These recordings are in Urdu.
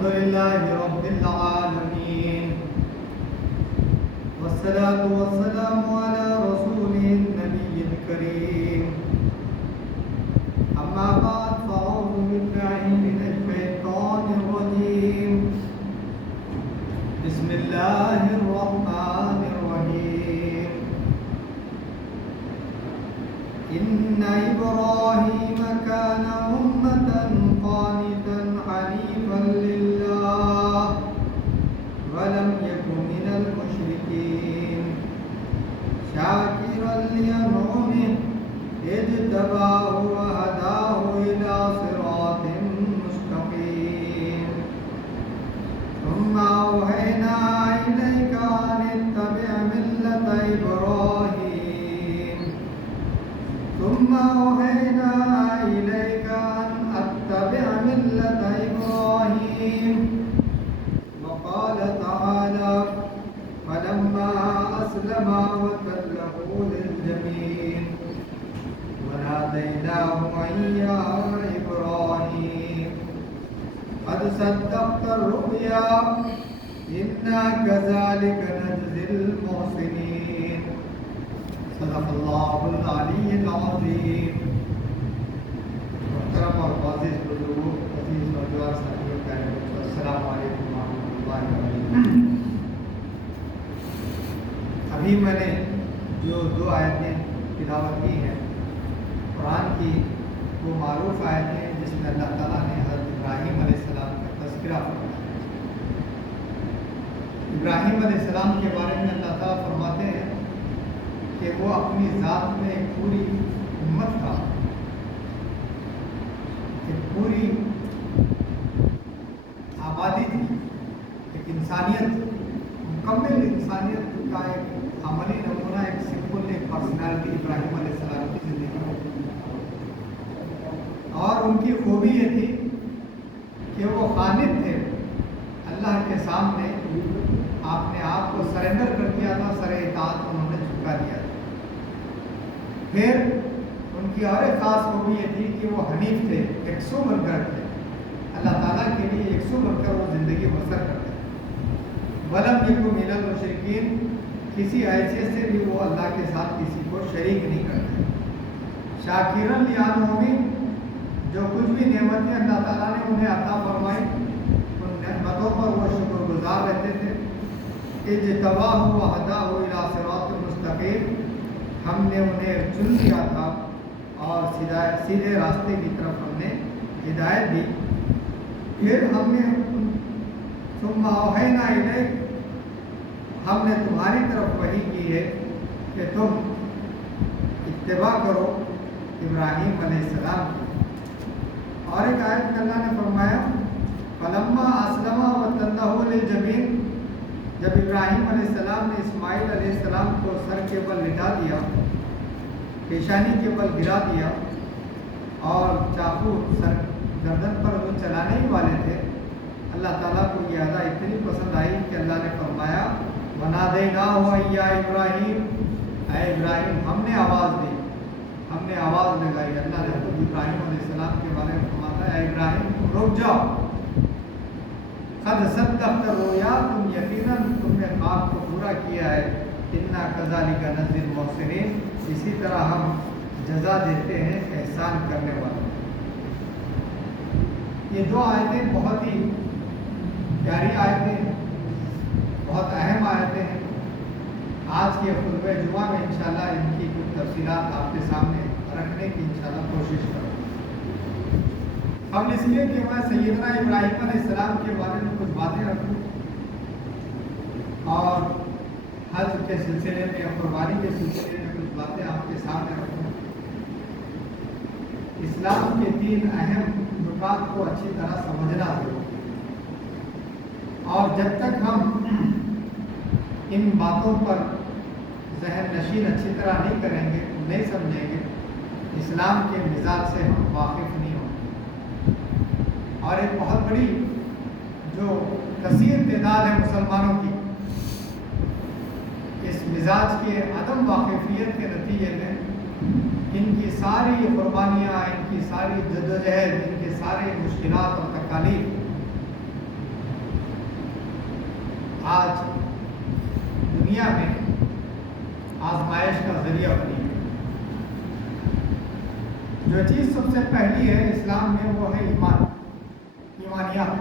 الحمد لله رب العالمين والصلاة والسلام على رسوله النبي الكريم أما بعد فأعوذ بالله من الشيطان الرجيم بسم الله الرحمن الرحيم إن إبراهيم كان أمة قانتا حنيفا لله ولم يكن من المشركين شاكرا لأنعمه اجتباه وهداه إلى صراط مستقيم ثم أوحينا إليك أن اتبع ملة إبراهيم ثم أوحينا إليك أن أتبع ملة إبراهيم وقال تعالى فلما أسلما وتله للجبين وناديناه أن يا إبراهيم قد صدقت الرؤيا إنا كذلك نجزي المحسنين صدق الله العلي العظيم. محترم اور معزز بزرگوں، عزیز نوجوان ساتھیوں، پیارے بچوں، السلام علیکم ورحمۃ اللہ وبرکاتہ. ابھی میں نے جو دو آیتیں تلاوت کی ہیں قرآن کی، وہ معروف آیتیں ہیں جس میں اللہ تعالیٰ نے حضرت ابراہیم علیہ السلام کا تذکرہ فرمایا. ابراہیم علیہ السلام کے بارے میں اللہ تعالیٰ فرماتے ہیں کہ وہ اپنی ذات میں ایک پوری امت تھا، ایک پوری آبادی تھی، ایک انسانیت، مکمل انسانیت کا ایک عملی نمونہ، ایک سمپل ایک پرسنالٹی ابراہیم علیہ السلام کی زندگی میں. اور ان کی خوبی یہ تھی کہ وہ خانت تھے، اللہ کے سامنے اپنے آپ کو سرنڈر کر دیا تھا، سر اطاعت انہوں نے جھکا دیا تھا. پھر ان کی اور ایک خاص خوبی یہ تھی کہ وہ حنیف تھے، یکسو بن کر تھے، اللہ تعالیٰ کے لیے یکسو بن کر وہ زندگی بسر کرتے. ولم یکن من المشرکین، کسی حیثیت سے بھی وہ اللہ کے ساتھ کسی کو شریک نہیں کرتے. شاکرا لانعمہ، جو کچھ بھی نعمتیں اللہ تعالیٰ نے انہیں عطا فرمائی ان نعمتوں پر وہ شکر گزار رہتے تھے. اجتباہ وہداہ الی صراط مستقیم، ہم نے انہیں چن لیا تھا اور سیدھے راستے کی طرف ہم نے ہدایت دی. پھر ہم نے ثم اوحینا الیک، ہم نے تمہاری طرف وحی کی ہے کہ تم اتباع کرو ابراہیم علیہ السلام کی. اور ایک آیت میں اللہ نے فرمایا فلما اسلم وتلہ للجبین، جب ابراہیم علیہ السلام نے اسماعیل علیہ السلام کو سر کے بل لٹا دیا، پیشانی کے بل گرا دیا اور چاقو سر گردن پر وہ چلانے ہی والے تھے، اللہ تعالیٰ کو یہ ادا اتنی پسند آئی کہ اللہ نے فرمایا ونادیناہ ان یا ابراہیم، اے ابراہیم، ہم نے آواز دی، ہم نے آواز لگائی. اللہ نے خود ابراہیم علیہ السلام کے بارے میں فرماتا ہے اے ابراہیم رک جاؤ، قد صدقت الرؤیا، تم یقیناً تم نے خواب کو پورا کیا ہے. انا کذالک نجزی المحسنین، اسی طرح ہم جزا دیتے ہیں احسان کرنے والوں. یہ دو آیتیں بہت ہی پیاری آیتیں ہیں، بہت اہم آیتیں ہیں. آج کے خطبہ جمعہ میں انشاءاللہ ان کی کچھ تفصیلات آپ کے سامنے رکھنے کی انشاءاللہ کوشش کروں. اب اس لیے کہ میں سیدنا ابراہیم علیہ السلام کے بارے میں کچھ باتیں رکھوں اور حج کے سلسلے میں اور قربانی کے سلسلے میں کچھ باتیں آپ کے سامنے رکھوں. اسلام کے 3 اہم نکات کو اچھی طرح سمجھنا ضروری ہے، اور جب تک ہم ان باتوں پر ذہن نشین اچھی طرح نہیں کریں گے، نہیں سمجھیں گے، اسلام کے مزاج سے ہم واقف نہیں ہوں گے. اور ایک بہت بڑی جو کثیر تعداد ہے مسلمانوں کی، اس مزاج کے عدم واقفیت کے نتیجے میں ان کی ساری قربانیاں، ان کی ساری جدوجہد، ان کے سارے مشکلات اور تکالیف جو چیز سب سے پہلی ہے اسلام میں وہ ہے ایمان، ایمانیات.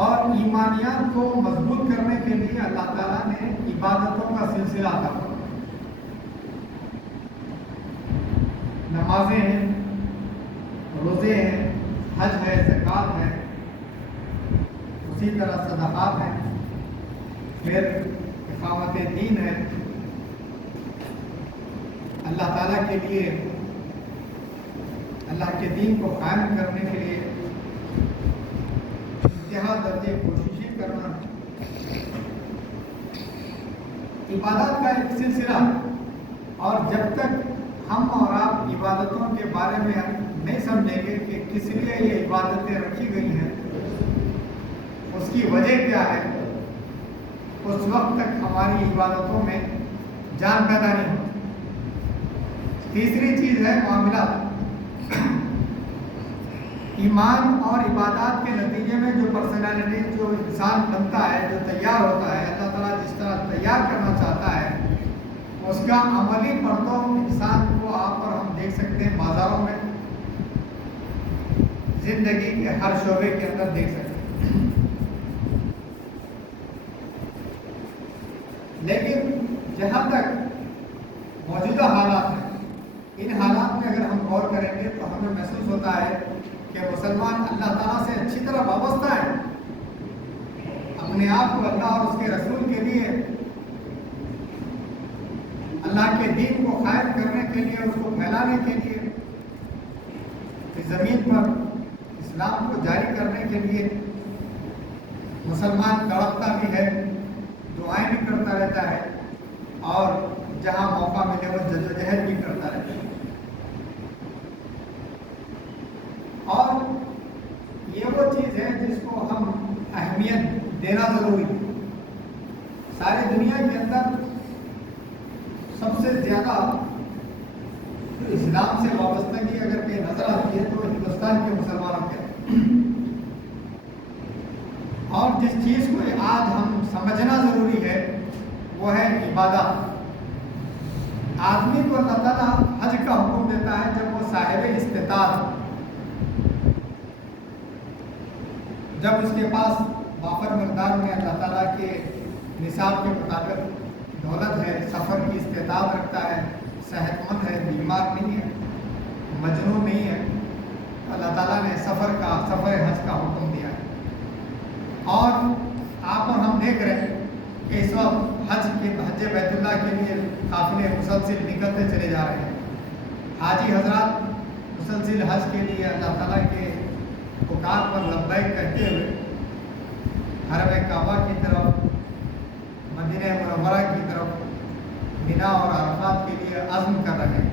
اور ایمانیات کو مضبوط کرنے کے لیے اللہ تعالیٰ نے عبادتوں کا سلسلہ عطا کیا. نمازیں ہیں، روزے ہیں، حج ہے، زکوٰۃ ہے، اسی طرح صدقات ہیں، پھر اقامت دین ہے. اللہ تعالیٰ کے لیے، اللہ کے دین کو قائم کرنے کے لیے انتہا درجے کوششیں کرنا، عبادات کا ایک سلسلہ. اور جب تک ہم اور آپ عبادتوں کے بارے میں نہیں سمجھیں گے کہ کس لیے یہ عبادتیں رکھی گئی ہیں، اس کی وجہ کیا ہے، اس وقت تک ہماری عبادتوں میں جان پیدا نہیں ہوتی. تیسری چیز ہے معاملات. ایمان اور عبادات کے نتیجے میں جو پرسنالٹی، جو انسان بنتا ہے، جو تیار ہوتا ہے، اللہ تعالیٰ جس طرح تیار کرنا چاہتا ہے، اس کا عملی پرتو انسان کو آپ اور ہم دیکھ سکتے ہیں، بازاروں میں، زندگی کے ہر شعبے کے اندر دیکھ سکتے ہیں. لیکن جہاں تک موجودہ حالات ہیں، ان حالات میں اگر ہم غور کریں گے تو ہمیں محسوس ہوتا ہے کہ مسلمان اللہ تعالیٰ سے اچھی طرح وابستہ ہے، اپنے آپ کو اللہ اور اس کے رسول کے لیے، اللہ کے دین کو قائم کرنے کے لیے، اس کو پھیلانے کے لیے، اس زمین پر اسلام کو جاری کرنے کے لیے مسلمان تڑپتا بھی ہے، دعائیں بھی کرتا رہتا ہے، اور جہاں موقع ملے وہ جدوجہد بھی کرتا رہتا ہے. اور یہ وہ چیز ہے جس کو ہم اہمیت دینا ضروری ہے. ساری دنیا کے اندر سب سے زیادہ اسلام سے وابستگی اگر کہیں نظر آتی ہے تو ہندوستان کے مسلمانوں کے، اور جس چیز کو آج ہم سمجھنا ضروری ہے وہ ہے عبادات. آدمی کو اللہ تعالیٰ حج کا حکم دیتا ہے جب وہ صاحب استطاعت ہو، جب اس کے پاس وافر مقدار میں اللہ تعالیٰ کے نصاب کے مطابق دولت ہے، سفر کی استطاعت رکھتا ہے، صحت مند ہے، بیمار نہیں ہے، مجنون نہیں ہے. اللہ تعالیٰ نے سفر حج کا حکم دیا ہے. اور آپ اور ہم دیکھ رہے ہیں کہ اس وقت حج بیت اللہ کے لیے قافلے مسلسل نکلتے چلے جا رہے ہیں. حاجی حضرات مسلسل حج کے لیے اللہ تعالیٰ کے پکار پر لبیک کہتے ہوئے حرم کعبہ کی طرف، مدینہ منورہ کی طرف، مینا اور عرفات کے لیے عزم کر رہے ہیں.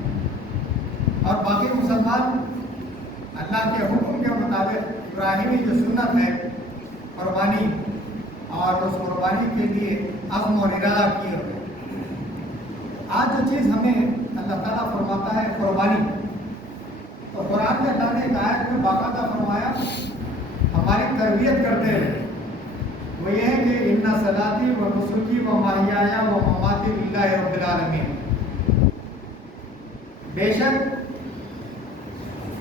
اور باقی مسلمان اللہ کے حکم کے مطابق ابراہیمی جو سنت ہے قربانی، اور اس قربانی کے لیے عزم اور ارادہ کیے ہوئے. آج جو چیز ہمیں اللہ تعالیٰ فرماتا ہے قربانی، تو قرآن میں اللہ نے ایک آیت میں باقاعدہ فرمایا ہماری تربیت کرتے ہوئے، وہ یہ ہے کہ ان صلاتی و نسکی و محیایا و مماتی للہ رب العالمین. بے شک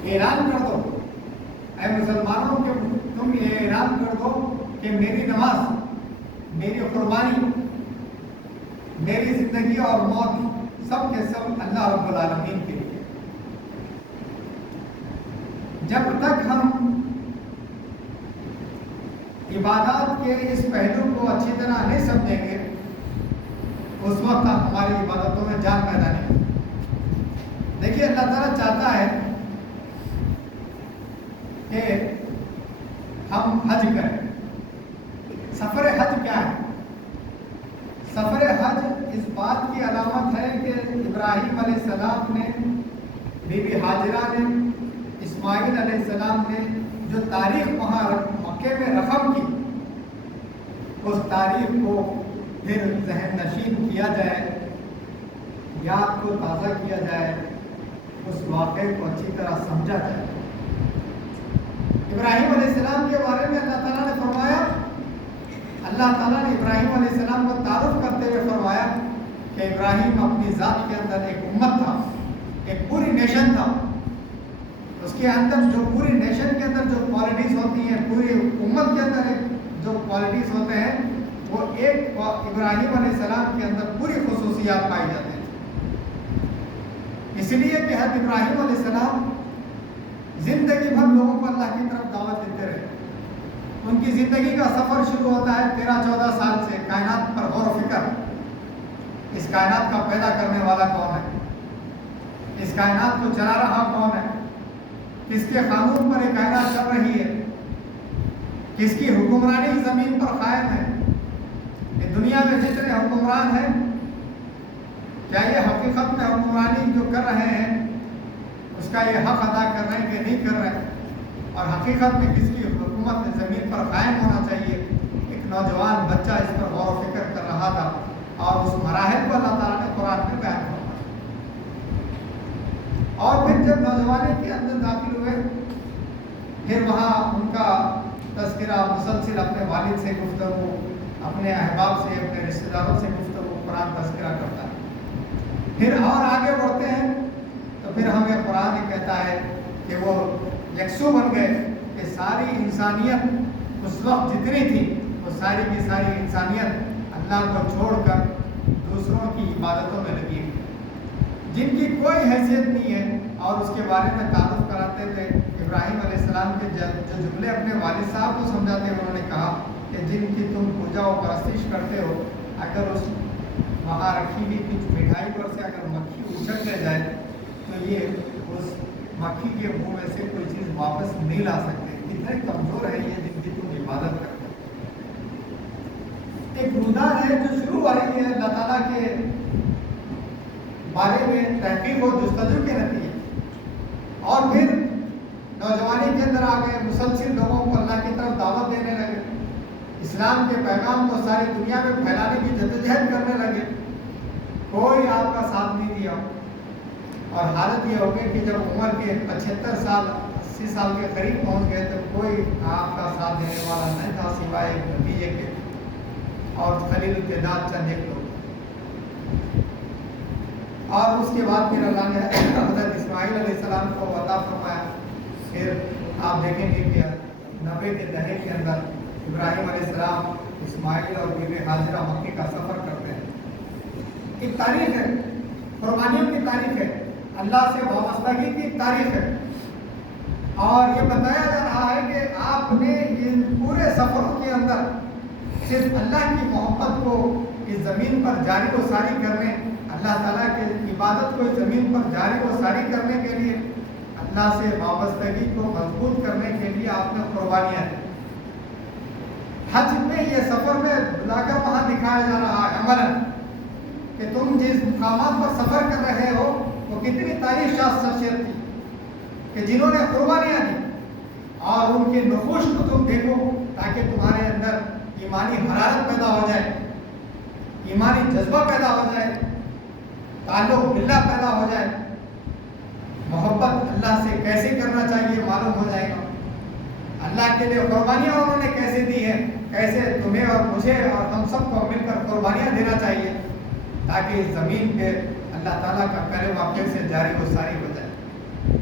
اعلان کر دو اے مسلمانوں کہ تم یہ اعلان کر دو کہ میری نماز، میری قربانی، میری زندگی اور موت سب کے سب اللہ رب العالمین کے لیے. جب تک ہم عبادات کے اس پہلو کو اچھی طرح نہیں سمجھیں گے، اس وقت ہماری عبادتوں میں جان پیدا نہیں ہوتی. دیکھیے اللہ تعالیٰ چاہتا ہے کہ ہم حج کریں. سفر حج کیا ہے؟ سفر حج اس بات کی علامت ہے کہ ابراہیم علیہ السلام نے، بی بی ہاجرہ نے، اسماعیل علیہ السلام نے جو تاریخ وہاں مکے میں رقم کی، اس تاریخ کو پھر ذہن نشین کیا جائے، یاد کو تازہ کیا جائے، اس واقعے کو اچھی طرح سمجھا جائے. ابراہیم علیہ السلام کے بارے میں اللہ تعالیٰ نے فرمایا، اللہ تعالیٰ نے ابراہیم علیہ السلام کو تعارف کرتے ہوئے فرمایا کہ ابراہیم اپنی ذات کے اندر ایک امت تھا، ایک پوری نیشن تھا، اس کے اندر جو پوری نیشن کے اندر جو کوالٹیز ہوتی ہیں، پوری امت کے اندر جو کوالٹیز ہوتے ہیں، وہ ایک ابراہیم علیہ السلام کے اندر پوری خصوصیات پائی جاتی ہیں۔ اس لیے کہ حضرت ابراہیم علیہ السلام زندگی بھر لوگوں کو اللہ کی طرف دعوت دیتے رہے۔ ان کی زندگی کا سفر شروع ہوتا ہے 13-14 سال سے، کائنات پر غور و فکر، اس کائنات کا پیدا کرنے والا کون ہے، اس کائنات کو چلا رہا کون ہے، کس کے قانون پر یہ کائنات چل رہی ہے، کس کی حکمرانی زمین پر قائم ہے، یہ دنیا میں جتنے حکمران ہیں کیا یہ حقیقت میں حکمرانی جو کر رہے ہیں اس کا یہ حق ادا کر رہے ہیں کہ نہیں کر رہے ہیں، اور حقیقت میں کس کی حکومت زمین پر قائم ہونا چاہیے۔ ایک نوجوان بچہ اس پر غور و فکر کر رہا تھا، اور اس مراحل کو اللہ تعالیٰ نے قرآن میں بیان کیا۔ اور پھر جب نوجوانی کے اندر داخل ہوئے، پھر وہاں ان کا تذکرہ مسلسل اپنے والد سے گفتگو، اپنے احباب سے، اپنے رشتہ داروں سے گفتگو، قرآن تذکرہ کرتا ہے۔ پھر اور آگے بڑھتے ہیں تو پھر ہمیں قرآن کہتا ہے کہ وہ یکسو بن گئے، کہ ساری انسانیت اس وقت جتنی تھی وہ ساری کی ساری انسانیت اللہ کو چھوڑ کر دوسروں کی عبادتوں میں لگی ہے، جن کی کوئی حیثیت نہیں ہے۔ اور اس کے بارے میں تعارف کراتے ہوئے ابراہیم علیہ السلام کے جو جملے اپنے والد صاحب کو سمجھاتے ہوئے انہوں نے کہا کہ جن کی تم پوجا و پرستش کرتے ہو، اگر اس وہاں رکھی ہوئی کچھ مٹھائی پر سے اگر مکھی اچھل لے جائے تو یہ اس مکھی کے منہ میں سے کوئی چیز واپس نہیں لا سکتے۔ کتنے کمزور ہے یہ جن کی تم عبادت کرتے ہو۔ ایک رودان ہے جو شروع ہو رہی ہے اللہ تعالیٰ کے بارے میں تحقیق و جستجو کے نتیجے، اور پھر نوجوانی کے اندر آ گئے، مسلسل لوگوں کو اللہ کی طرف دعوت دینے لگے، اسلام کے پیغام کو ساری دنیا میں پھیلانے کی جدوجہد کرنے لگے۔ کوئی آپ کا ساتھ نہیں دیا، اور حالت یہ ہو گئی کہ جب عمر کے 75 سال 80 سال کے قریب پہنچ گئے تو کوئی آپ کا ساتھ دینے والا نہیں تھا سوائے ایک بھتیجے کے اور خلیل التعداد چند ایک لوگ۔ اور اس کے بعد پھر اللہ نے حضرت اسماعیل علیہ السلام کو عطا فرمایا۔ پھر آپ دیکھیں گے کہ 90 کے دہے کے اندر ابراہیم علیہ السلام، اسماعیل اور بیوی ہاجرہ مکے کا سفر کرتے ہیں۔ ایک تاریخ ہے، قربانیوں کی تاریخ ہے، اللہ سے وابستگی کی تاریخ ہے، اور یہ بتایا جا رہا ہے کہ آپ نے ان پورے سفروں کے اندر صرف اللہ کی محبت کو اس زمین پر جاری و ساری کرنے، اللہ تعالیٰ کی عبادت کو اس زمین پر جاری و ساری کرنے کے لیے، اللہ سے وابستگی کو مضبوط کرنے کے لیے آپ نے قربانیاں دی۔ حج میں یہ سفر میں بلا کر وہاں دکھایا جا رہا ہے عملاً کہ تم جس مقامات پر سفر کر رہے ہو وہ کتنی تاریخ شاست شخصیت تھی کہ جنہوں نے قربانیاں دی، اور ان کے نقوش کو تم دیکھو تاکہ تمہارے اندر ایمانی حرارت پیدا ہو جائے، ایمانی جذبہ پیدا ہو جائے، تعلق باللہ پیدا ہو جائے، محبت اللہ سے کیسے کرنا چاہیے معلوم ہو جائے گا، اللہ کے لیے قربانیاں انہوں نے کیسے دی ہیں، کیسے تمہیں اور مجھے اور ہم سب کو مل کر قربانیاں دینا چاہیے تاکہ اس زمین پہ اللہ تعالیٰ کا کلمہ پھر سے جاری و ساری ہو جائے۔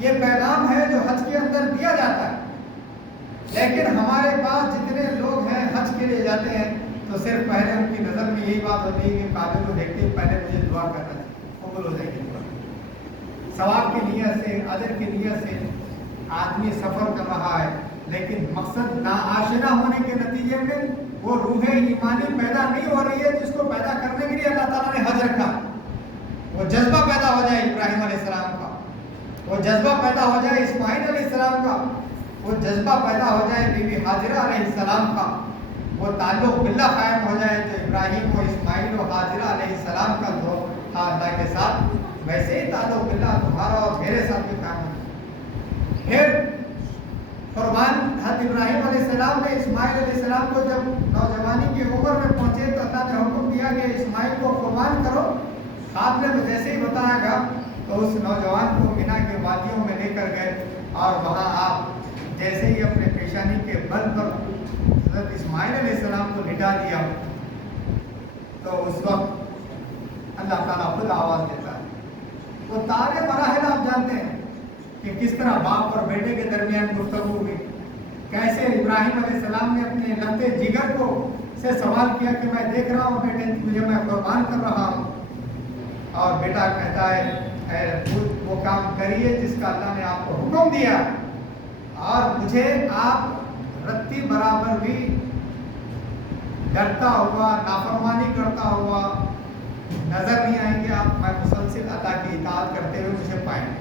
یہ پیغام ہے جو حج کے اندر دیا جاتا ہے، لیکن ہمارے پاس جتنے لوگ ہیں حج کے لیے جاتے ہیں تو صرف پہلے ان کی نظر میں یہی بات ہوتی ہے کہ کعبے کو دیکھتے پہلے مجھے دعا کرنا چاہیے، قبول ہو جائے گی دعا۔ ثواب کی نیت سے، اجر کی نیت سے آدمی سفر کر رہا ہے، لیکن مقصد ناآشنا ہونے کے نتیجے میں وہ روح ایمانی پیدا نہیں ہو رہی ہے جس کو پیدا کرنے کے لیے اللہ تعالیٰ نے حج رکھا۔ وہ جذبہ پیدا ہو جائے ابراہیم علیہ السلام کا، وہ جذبہ پیدا ہو جائے اسماعیل علیہ السلام کا، وہ جذبہ پیدا ہو جائے بیوی ہاجرہ علیہ السلام کا، وہ تعلق باللہ قائم ہو جائے جو ابراہیم و اسماعیل و ہاجرہ علیہ السلام کا جو تھا اللہ کے ساتھ، ویسے ہی تعلق باللہ تمہارا اور میرے ساتھ بھی قائم ہو۔ پھر قربان حضرت ابراہیم علیہ السلام نے اسماعیل علیہ السلام کو جب نوجوانی کی عمر میں پہنچے تو اللہ نے حکم دیا کہ اسماعیل کو قربان کرو۔ آپ نے جیسے ہی بتایا گا تو اس نوجوان کو مینا کے وادیوں میں لے کر گئے، اور وہاں آپ جیسے ہی اپنے پیشانی کے بل پر حضرت اسماعیل علیہ السلام کو لٹا دیا تو اس وقت اللہ تعالیٰ خود آواز دیتا ہے، وہ سارے مراحل آپ جانتے ہیں کہ کس طرح باپ اور بیٹے کے درمیان گفتگو ہوئی، کیسے ابراہیم علیہ السلام نے اپنے لبے جگر کو سے سوال کیا کہ میں دیکھ رہا ہوں بیٹے تجھے میں قربان کر رہا ہوں، اور بیٹا کہتا ہے وہ کام کریے جس کا اللہ نے آپ کو حکم دیا، اور مجھے آپ رتی برابر بھی ڈرتا ہوا نافرمانی کرتا ہوا نظر نہیں آئیں گے، آپ میں مسلسل اللہ کی اطاعت کرتے ہوئے مجھے پائیں گے۔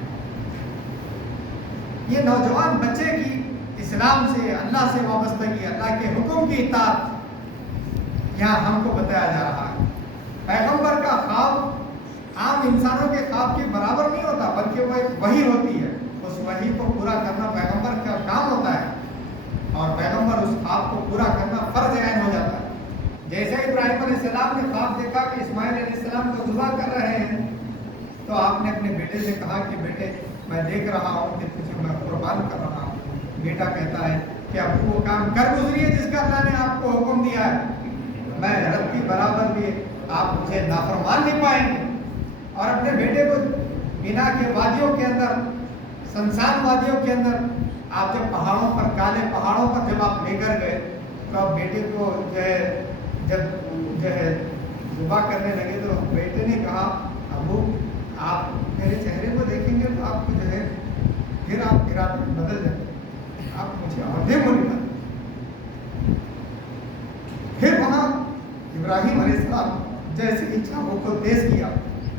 یہ نوجوان بچے کی اسلام سے، اللہ سے وابستگی، اللہ کے حکم کی اطاعت یہاں ہم کو بتایا جا رہا ہے۔ پیغمبر کا خواب عام انسانوں کے خواب کے برابر نہیں ہوتا، بلکہ وہ ایک وحی ہوتی ہے، اس وحی کو پورا کرنا پیغمبر کا کام ہوتا ہے، اور پیغمبر اس خواب کو پورا کرنا فرض عین ہو جاتا ہے۔ جیسے ابراہیم علیہ السلام نے خواب دیکھا کہ اسماعیل علیہ السلام کو ذبح کر رہے ہیں، تو آپ نے اپنے بیٹے سے کہا کہ بیٹے میں دیکھ رہا ہوں کہ تجھے میں قربان کر رہا ہوں۔ بیٹا کہتا ہے کہ ابو وہ کام کر گزریے جس کا اللہ نے آپ کو حکم دیا ہے، میں رت کی برابر بھی آپ مجھے نافرمان نہیں پائیں گے۔ اور اپنے بیٹے کو بنا کے وادیوں کے اندر، سنسان وادیوں کے اندر، آپ جب پہاڑوں پر، کالے پہاڑوں پر جب آپ لے کر گئے تو آپ بیٹے کو جب ذبح کرنے لگے تو بیٹے نے کہا ابو آپ میرے چہرے کو دیکھیں گے تو آپ کو پھر آپ ارادے بدل جائیں گے، آپ مجھے عہدے کو نکال۔ پھر وہاں ابراہیم علیہ السلام جیسے اچھا وہ کو تیز کیا،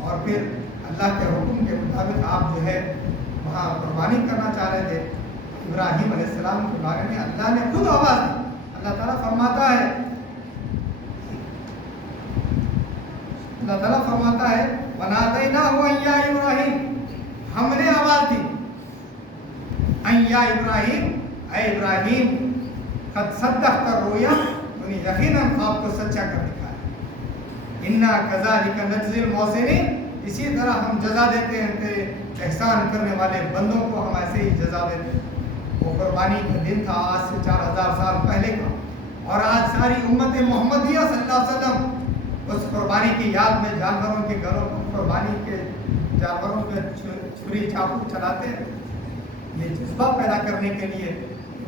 اور پھر اللہ کے حکم کے مطابق آپ وہاں قربانی کرنا چاہ رہے تھے۔ ابراہیم علیہ السلام کے بارے میں اللہ نے خود آواز دی۔ اللہ تعالیٰ فرماتا ہے وَنَادَيْنَاهُ أَن يَا إِبْرَاهِيمُ، ہم نے آواز دی ان یا ابراہیم، اے ابراہیم قد صدقت الرؤیا، تو نے یقیناً خواب کو سچا کر دکھایا۔ اِنَّا كَذَلِكَ نَجْزِي الْمُحْسِنِينَ، اسی طرح ہم جزا دیتے ہیں کہ احسان کرنے والے بندوں کو ہم ایسے ہی جزا دیتے ہیں۔ وہ قربانی کا دن تھا آج سے 4000 سال پہلے کا، اور آج ساری امت محمدیہ صلی اللہ علیہ وسلم اس قربانی کی یاد میں جانوروں کے گھروں کو، قربانی کے جانوروں کے چھری چاقو چلاتے ہیں، یہ جذبہ پیدا کرنے کے لیے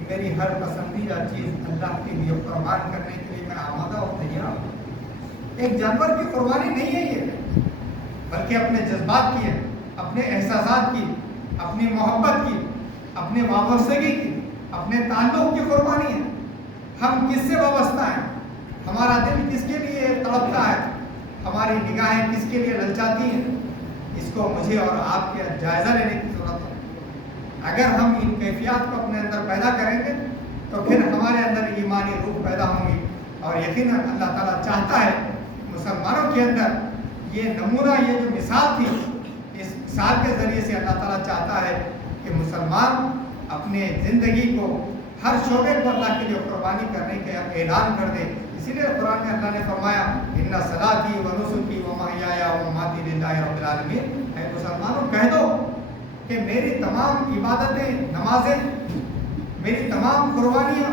میری ہر پسندیدہ چیز اللہ کے لیے قربان کرنے کے لیے میں آمادہ اور تیار ہوں۔ ایک جانور کی قربانی نہیں ہے یہ، بلکہ اپنے جذبات کی ہے، اپنے احساسات کی، اپنی محبت کی، اپنے وابستگی کی، اپنے تعلق کی قربانی ہے۔ ہم کس سے وابستہ ہیں، ہمارا دل کس کے لیے تڑپتا ہے، ہماری نگاہیں کس کے لیے للچاتی ہیں، اس کو مجھے اور آپ کے جائزہ لینے کی ضرورت ہے۔ اگر ہم ان کیفیات کو اپنے اندر پیدا کریں گے تو پھر ہمارے اندر ایمانی روح پیدا ہوں گی، اور یقیناً اللہ تعالیٰ چاہتا ہے مسلمانوں کے اندر یہ نمونہ، یہ جو مثال تھی، اس مثال کے ذریعے سے اللہ تعالیٰ چاہتا ہے کہ مسلمان اپنے زندگی کو ہر شعبے کو اللہ کے لیے قربانی کرنے کا اعلان کر دے۔ اسی لیے قرآن میں اللہ نے فرمایا اِنَّ صَلَاتِي وَنُسُكِي وَمَحْيَايَ وَمَمَاتِي لِلَّهِ رَبِّ الْعَالَمِينَ، اے مسلمانوں کہہ دو کہ میری تمام عبادتیں، نمازیں، میری تمام قربانیاں،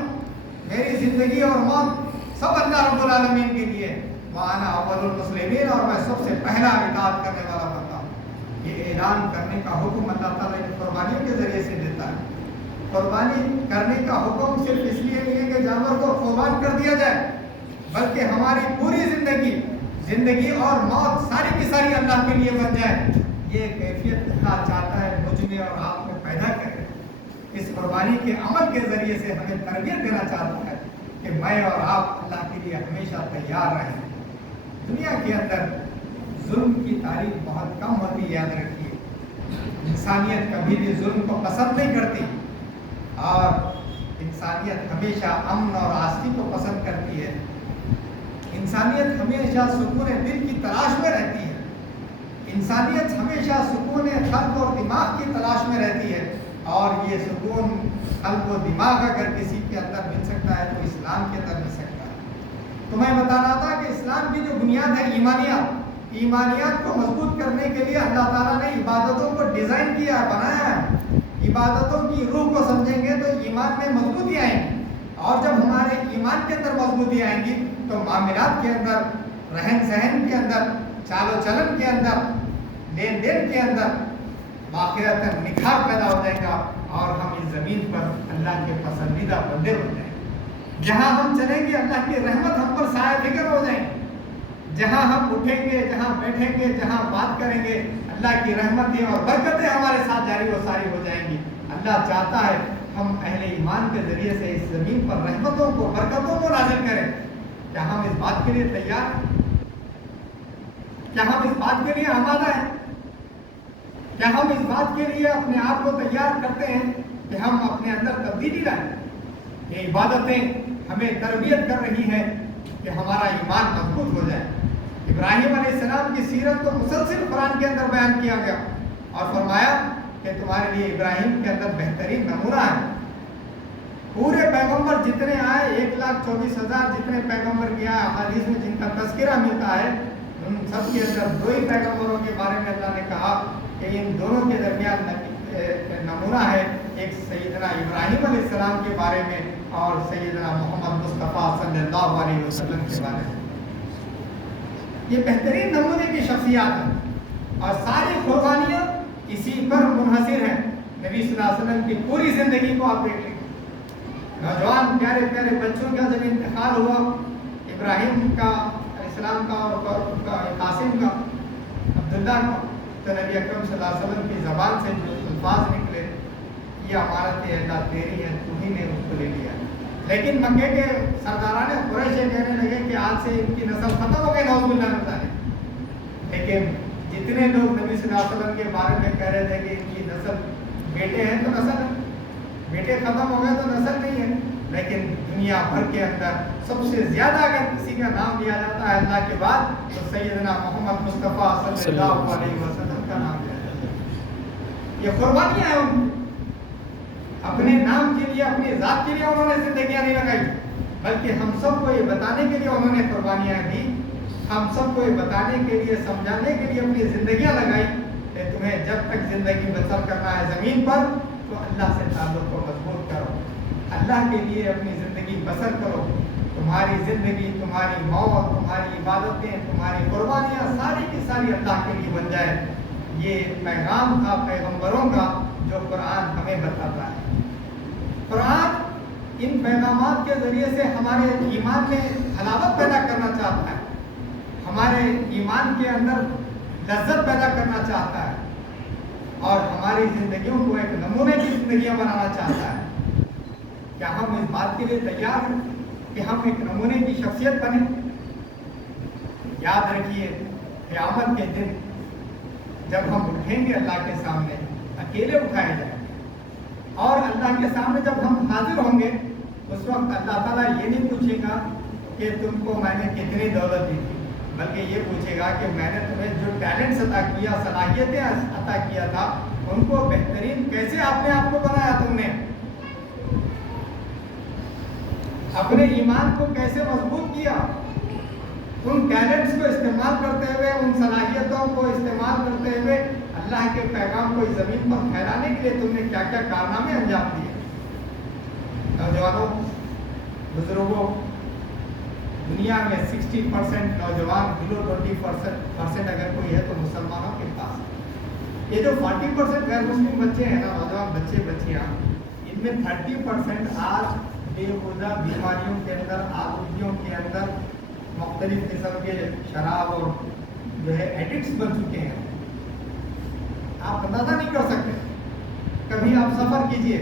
میری زندگی اور موت سب اللہ رب العالمین کے لیے، وَأَنَا أَوَّلُ الْمُسْلِمِينَ، اور میں سب سے پہلا اطاعت کرنے والا بندہ ہوں۔ یہ اعلان کرنے کا حکم اللہ تعالیٰ کی قربانیوں کے ذریعے سے دیتا ہے۔ قربانی کرنے کا حکم صرف اس لیے نہیں ہے کہ جانور کو قربان کر دیا جائے، بلکہ ہماری پوری زندگی اور موت ساری کی ساری اللہ کے لیے بن جائے۔ یہ کیفیت اللہ چاہتا ہے مجھ میں اور آپ میں پیدا کرے۔ اس قربانی کے عمل کے ذریعے سے ہمیں تربیت دینا چاہتا ہے کہ میں اور آپ اللہ کے لیے ہمیشہ تیار رہیں۔ دنیا کے اندر ظلم کی تعریف بہت کم ہوتی ہے، یاد رکھیے۔ انسانیت کبھی بھی ظلم کو پسند نہیں کرتی، اور انسانیت ہمیشہ امن اور آسری کو پسند کرتی ہے۔ انسانیت ہمیشہ سکون دل کی تلاش میں رہتی ہے، انسانیت ہمیشہ سکون قلب اور دماغ کی تلاش میں رہتی ہے، اور یہ سکون قلب و دماغ اگر کسی کے اندر مل سکتا ہے تو اسلام کے اندر مل سکتا ہے۔ تو میں بتا رہا تھا کہ اسلام کی جو بنیاد ہے ایمانیات کو مضبوط کرنے کے لیے اللہ تعالیٰ نے عبادتوں کو ڈیزائن کیا ہے، بنایا ہے۔ عبادتوں کی روح کو سمجھیں گے تو ایمان میں مضبوطی آئیں گی، اور جب ہمارے ایمان کے اندر مضبوطی آئیں گی تو معاملات کے اندر، رہن سہن کے اندر، چال و چلن کے اندر لین دین کے اندر باقاعدہ نکھار پیدا ہو جائے گا اور ہم اس زمین پر اللہ کے پسندیدہ بندے بن جائیں گے. جہاں ہم چلیں گے اللہ کی رحمت ہم پر سایہ فکر ہو جائیں گے. جہاں ہم اٹھیں گے, جہاں بیٹھیں گے, جہاں بات کریں گے, اللہ کی رحمتیں اور برکتیں ہمارے ساتھ جاری و ساری ہو جائیں گی. اللہ چاہتا ہے ہم اہل ایمان کے ذریعے سے اس زمین پر رحمتوں کو, برکتوں کو نازل کریں. کیا ہم اس بات کے لیے تیار ہیں؟ کیا ہم اس بات کے لیے آمادہ ہیں؟ کیا ہم اس بات کے لیے اپنے آپ کو تیار کرتے ہیں کہ ہم اپنے اندر تبدیلی لائیں؟ یہ عبادتیں ہمیں تربیت کر رہی ہیں کہ ہمارا ایمان مضبوط ہو جائے. ابراہیم علیہ السلام کی سیرت تو مسلسل قرآن کے اندر بیان کیا گیا اور فرمایا کہ تمہارے لیے ابراہیم کے اندر بہترین نمونہ ہے. پورے پیغمبر جتنے آئے 1,24,000 جتنے پیغمبر کیا احادیث میں جن کا تذکرہ ملتا ہے, ان سب کے اندر دو ہی پیغمبروں کے بارے میں اللہ نے کہا کہ ان دونوں کے درمیان نمونہ ہے, ایک سیدنا ابراہیم علیہ السلام کے بارے میں اور سیدنا محمد مصطفیٰ صلی اللہ علیہ وسلم کے بارے میں. یہ بہترین نمونے کی شخصیات ہیں اور ساری قربانیاں اسی پر منحصر ہیں. نبی صلی اللہ علیہ وسلم کی پوری زندگی کو آپ دیکھ لیں. نوجوان پیارے پیارے بچوں کا جب انتقال ہوا, ابراہیم کا علیہ السلام کا اور قاسم کا, عبداللہ کا, تو نبی اکرم صلی اللہ علیہ وسلم کی زبان سے جو الفاظ نکلے, یہ امانت اللہ تیری ہے, تو ہی نے اس کو لے لیا. لیکن مکے کے سرداران قریش کہنے لگے کہ آج سے ان کی نسل ختم ہو گئی, نعوذ باللہ من ذالک. لیکن جتنے لوگ نبی صلی اللہ علیہ وسلم کے بارے میں کہہ رہے تھے کہ ان کی نسل بیٹے ہیں تو نسل ہے, بیٹے ختم ہو گئے تو نسل نہیں ہے, لیکن دنیا بھر کے اندر سب سے زیادہ اگر کسی کا نام لیا جاتا ہے اللہ کے بعد تو سیدنا محمد مصطفیٰ صلی اللہ علیہ وسلم کا نام لیا جاتا ہے. یہ قربانیاں ہیں ان کی. اپنے نام کے لیے, اپنی ذات کے لیے انہوں نے زندگیاں نہیں لگائی, بلکہ ہم سب کو یہ بتانے کے لیے انہوں نے قربانیاں دی, ہم سب کو یہ بتانے کے لیے, سمجھانے کے لیے اپنی زندگیاں لگائی کہ تمہیں جب تک زندگی بسر کرنا ہے زمین پر تو اللہ سے تعلق کو مضبوط کرو, اللہ کے لیے اپنی زندگی بسر کرو. تمہاری زندگی, تمہاری موت, تمہاری عبادتیں, تمہاری قربانیاں ساری کی ساری اللہ کے لیے بن جائے. یہ پیغام تھا پیغمبروں کا جو قرآن ہمیں بتاتا ہے. قرآن ان پیغامات کے ذریعے سے ہمارے ایمان میں حلاوت پیدا کرنا چاہتا ہے, ہمارے ایمان کے اندر لذت پیدا کرنا چاہتا ہے اور ہماری زندگیوں کو ایک نمونے کی زندگیاں بنانا چاہتا ہے. کیا ہم اس بات کے لیے تیار ہیں کہ ہم ایک نمونے کی شخصیت بنیں؟ یاد رکھیے, قیامت کے دن جب ہم اٹھیں گے اللہ کے سامنے, اکیلے اٹھائے جائیں گے اور اللہ کے سامنے جب ہم حاضر ہوں گے, اس وقت اللہ تعالیٰ یہ نہیں پوچھے گا کہ تم کو میں نے کتنی دولت دی تھی, بلکہ یہ پوچھے گا کہ میں نے تمہیں جو ٹیلنٹس عطا کیا, صلاحیتیں عطا کیا تھا, ان کو بہترین کیسے اپنے آپ کو بنایا, تم نے اپنے ایمان کو کیسے مضبوط کیا, ان ٹیلنٹس کو استعمال کرتے ہوئے, ان صلاحیتوں کو استعمال کرتے ہوئے اللہ کے پیغام کو اس زمین پر پھیلانے کے لیے تم نے کیا کیا کارنامے انجام دیے. نوجوانوں, بزرگوں, دنیا میں 60% نوجوان, بلو 20% اگر کوئی ہے تو مسلمانوں کے پاس. یہ جو 40% غیر مسلم بچے ہیں نا, نوجوان بچے بچیاں, ان میں 30% آج بے خودہ بیماریوں کے اندر, آلودگیوں کے اندر, مختلف قسم کے شراب اور جو ہے ایڈکٹس بن چکے ہیں. آپ اندازہ نہیں کر سکتے. کبھی آپ سفر کیجئے,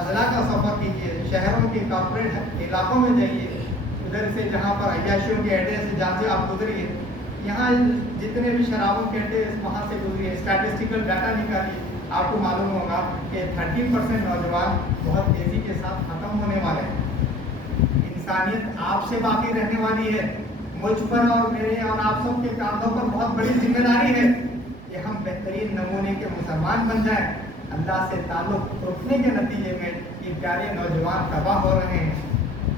اضلاع کا سفر کیجئے, شہروں کے کارپوریٹ علاقوں میں جائیے, ادھر سے جہاں پر عیاشیوں کے اڈے سے جہاں سے آپ گزریے, یہاں جتنے بھی شرابوں کے اڈے وہاں سے گزریے, اسٹیٹسٹیکل ڈاٹا نکالیے, آپ کو معلوم ہوگا کہ 30% نوجوان بہت تیزی کے ساتھ ختم ہونے والے ہیں. انسانیت آپ سے باقی رہنے والی ہے. مجھ پر اور میرے اور آپ سب کے کاندھوں پر بہت بڑی ذمہ داری ہے کہ ہم بہترین نمونے کے مسلمان بن جائیں. اللہ سے تعلق ٹوٹنے کے نتیجے میں یہ پیارے نوجوان تباہ ہو رہے ہیں,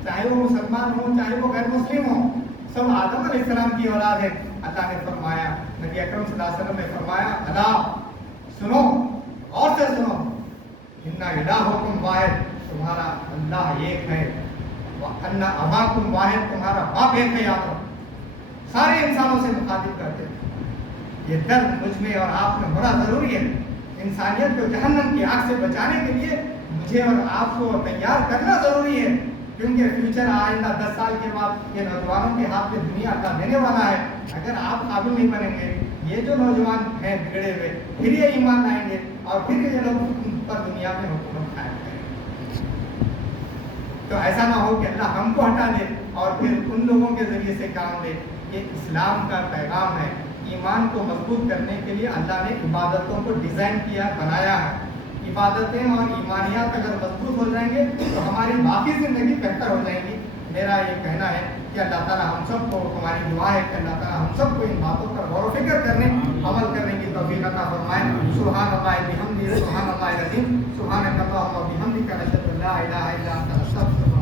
چاہے وہ مسلمان ہوں چاہے وہ غیر مسلم ہوں, سب آدم علیہ السلام کی اولاد ہے. اللہ نے فرمایا, نبی اکرم صلی اللہ علیہ وسلم نے فرمایا, اللہ سنو, اور سے سنو, ان الہکم واحد, تمہارا اللہ ایک ہے, وان اباکم واحد, تمہارا باپ ایک ہے. یاد رکھو, سارے انسانوں سے مخاطب کرتے ہیں. یہ درد مجھ میں اور آپ میں ہونا ضروری ہے. انسانیت کو جہنم کی آگ سے بچانے کے لیے مجھے اور آپ کو تیار کرنا ضروری ہے، کیونکہ فیوچر آئندہ 10 سال کے بعد یہ نوجوانوں کے ہاتھ میں دنیا اللہ دینے والا ہے. اگر آپ قابل نہیں بنیں گے، یہ جو نوجوان ہیں بگڑے ہوئے، پھر یہ ایمان لائیں گے اور پھر یہ لوگ پر دنیا میں حکومت قائم کریں گے. تو ایسا نہ ہو کہ اللہ ہم کو ہٹا دے اور پھر ان لوگوں کے ذریعے سے کام لے. یہ اسلام کا پیغام ہے. ایمان کو مضبوط کرنے کے لیے اللہ نے عبادتوں کو ڈیزائن کیا، بنایا ہے. عبادتیں اور ایمانیات اگر مضبوط ہو جائیں گے تو ہماری باقی زندگی بہتر ہو جائیں گی. میرا یہ کہنا ہے کہ اللہ تعالیٰ ہم سب کو، ہماری دعا ہے کہ اللہ تعالیٰ ہم سب کو ان باتوں پر غور و فکر کرنے، عمل کرنے کی توفیق عطا فرمائے. سبحان اللہ بحمدہ، سبحان اللہ العظیم، سبحانک اللہم و بحمدک، اشہد ان لا الہ الا انت، استغفرک.